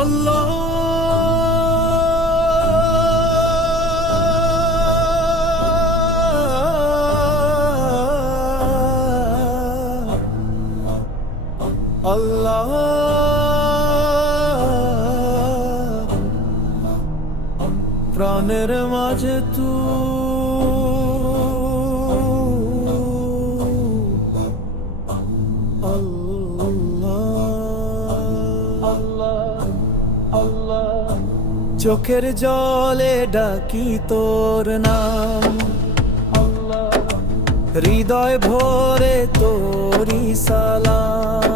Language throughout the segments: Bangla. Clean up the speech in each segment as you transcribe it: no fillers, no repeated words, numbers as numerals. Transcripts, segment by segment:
আল্লাহ প্রাণের মাঝে চোখের জলে ডাকি তোর নাম, হৃদয় ভরে তোরি সালাম।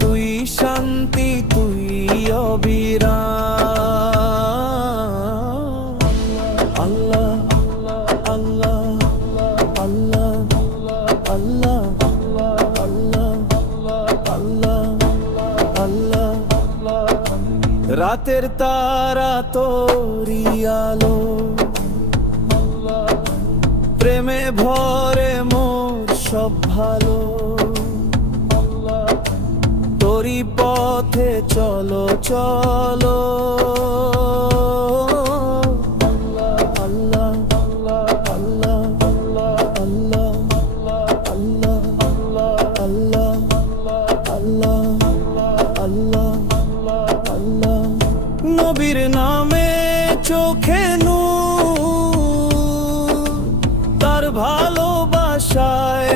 তুই শান্তি, তুই অবিরাম। আল্লাহ আল্লাহ আল্লাহ আল্লাহ আল্লাহ আল্লাহ আল্লাহ। রাতের তারা তোরি আলো, প্রেমে ভরে মোর সব ভালো। তোরি পথে চলো চলো। আল্লাহ আল্লাহ আল্লাহ আল্লাহ আল্লাহ আল্লাহ আল্লাহ আল্লাহ আল্লাহ। নবীর নামে চোখে নূর, তার ভালোবাসায়